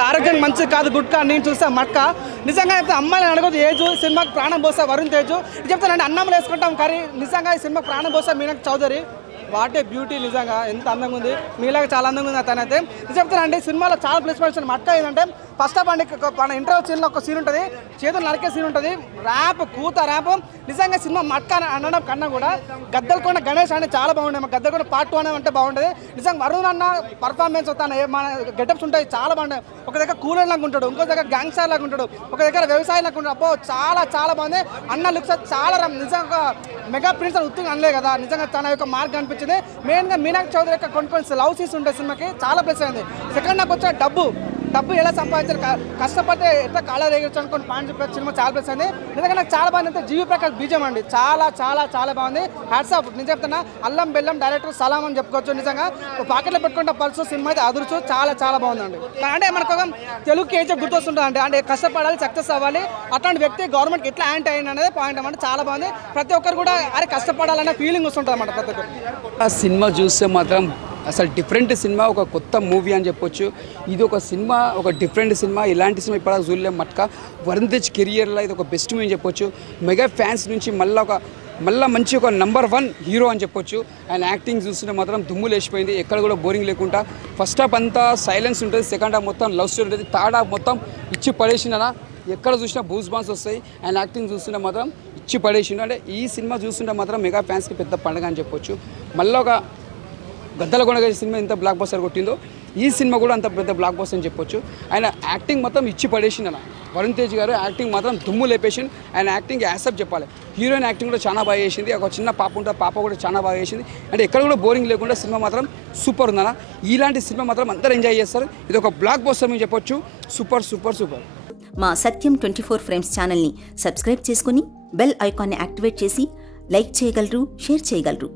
ఆరోగ్యం మంచిది కాదు గుట్కా నేను చూస్తా మట్క నిజంగా చెప్తే అమ్మాయిని అడగదు ఏజు సినిమాకి ప్రాణం పోస్తా వరుణ్ తేజు చెప్తానండి అన్నంలో వేసుకుంటాం కర్రీ నిజంగా ఈ సినిమాకి ప్రాణం పోస్తా మీనాక్షి చౌదరి వాటే బ్యూటీ నిజంగా ఎంత అందంగా ఉంది మీలాగా చాలా అందంగా ఉంది తనైతే చెప్తానండి సినిమాలో చాలా ప్లస్ పాయింట్స్ మట్క ఏంటంటే ఫస్ట్ ఆఫ్ అండి మన ఇంటర్వల్ సీన్లో ఒక సీన్ ఉంటుంది చేతులు నరికే సీన్ ఉంటుంది ర్యాప్ ర్యాప్ నిజంగా సినిమా మట్క అనడం కన్నా కూడా గద్దలకొండ గణేష్ అంటే చాలా బాగుంటుంది గద్దలకొండ పార్ట్ 2 అంటే బాగుంటుంది నిజంగా వరుణ్ అన్న పర్ఫార్మెన్స్ వస్తాను మన గెటప్స్ ఉంటాయి చాలా బాగుంటాయి ఒక దగ్గర కూలర్ లాగా ఉంటాడు ఇంకో దగ్గర గ్యాంగ్స్టర్ లాగా ఉంటాడు ఒక దగ్గర వ్యవసాయం లాగా ఉంటాడు అబ్బో చాలా చాలా బాగుంది అన్న లుక్స్ చాలా నిజంగా మెగా ప్రిన్స్ అని ఉత్తుగా అనలే కదా నిజంగా తన యొక్క మార్క్ అనిపించింది మెయిన్గా మీనాక్షి చౌదరి యొక్క కొన్ని లవ్ సీన్స్ ఉంటాయి సినిమాకి చాలా ప్లస్ అయింది సెకండ్ నాకు వచ్చిన డబ్బు ఎలా సంపాదించారు కష్టపడితే ఎట్లా కాళ్ళ రేగించాను కొన్ని పాయింట్ చెప్పారు సినిమా చాలా ప్లస్ అయింది నిజంగా నాకు చాలా బాగుంది అంటే జీవి ప్రకాష్ బీజం అండి చాలా చాలా చాలా బాగుంది హ్యాట్స్ ఆఫ్ నేను చెప్తున్నా అల్లం బెల్లం డైరెక్టర్ సలాం అని చెప్పుకోవచ్చు నిజంగా పాకెట్లో పెట్టుకుంటే పల్సు సినిమా అయితే అదురుచు చాలా చాలా బాగుందండి అంటే మనకు ఒక తెలుగు కేజీ గుర్తొస్తుంటుంది అంటే కష్టపడాలి సక్సెస్ అవ్వాలి అట్లాంటి వ్యక్తి గవర్నమెంట్కి ఎట్లా యాంటీ అయ్యింది అనేది పాయింట్ అన్నమాట చాలా బాగుంది ప్రతి ఒక్కరు కూడా అరే కష్టపడాలనే ఫీలింగ్ వస్తుంటుంది అన్నమాట ప్రతి ఒక్కరు ఆ సినిమా చూస్తే మాత్రం అసలు డిఫరెంట్ సినిమా ఒక కొత్త మూవీ అని చెప్పొచ్చు ఇది ఒక సినిమా ఒక డిఫరెంట్ సినిమా ఇలాంటి సినిమా ఇప్పుడు చూడలేం మట్క వరుణ్ తేజ్ కెరియర్లో ఇది ఒక బెస్ట్ మూవీ అని చెప్పొచ్చు మెగా ఫ్యాన్స్ నుంచి మళ్ళీ మంచి ఒక నెంబర్ 1 హీరో అని చెప్పొచ్చు ఆయన యాక్టింగ్ చూస్తుంటే మాత్రం దుమ్ము లేచిపోయింది ఎక్కడ కూడా బోరింగ్ లేకుండా ఫస్ట్ హాఫ్ అంతా సైలెన్స్ ఉంటుంది సెకండ్ హాఫ్ మొత్తం లవ్ స్టోరీ ఉంటుంది థర్డ్ హాఫ్ మొత్తం ఇచ్చి పడేసిండనా ఎక్కడ చూసినా బూస్ బాన్స్ వస్తాయి ఆయన యాక్టింగ్ చూస్తుంటే మాత్రం ఇచ్చి పడేసిండు అంటే ఈ సినిమా చూస్తుంటే మాత్రం మెగా ఫ్యాన్స్కి పెద్ద పండుగ అని చెప్పొచ్చు మళ్ళీ ఒక గద్దలకొండ సినిమా ఎంత బ్లాక్ బస్టర్ కొట్టిందో ఈ సినిమా కూడా అంత పెద్ద బ్లాక్ బస్టర్ అని చెప్పొచ్చు ఆయన యాక్టింగ్ మొత్తం ఇచ్చి పడేసింది అన్న వరుణ్ తేజ్ గారు యాక్టింగ్ మాత్రం దుమ్ము లేపేసింది ఆయన యాక్టింగ్ యాక్సెప్ట్ చెప్పాలి హీరోయిన్ యాక్టింగ్ కూడా చాలా బాగా చేసింది ఒక చిన్న పాప ఉంటుంది పాప కూడా చాలా బాగా చేసింది అంటే ఎక్కడ కూడా బోరింగ్ లేకుండా సినిమా మాత్రం సూపర్ ఉందన్న ఇలాంటి సినిమా మాత్రం అందరూ ఎంజాయ్ చేస్తారు ఇది ఒక బ్లాక్ బస్టర్ అని చెప్పొచ్చు సూపర్ సూపర్ సూపర్ మా సత్యం 24 ఫ్రేమ్స్ ఛానల్ని సబ్స్క్రైబ్ చేసుకుని బెల్ ఐకాన్ని యాక్టివేట్ చేసి లైక్ చేయగలరు షేర్ చేయగలరు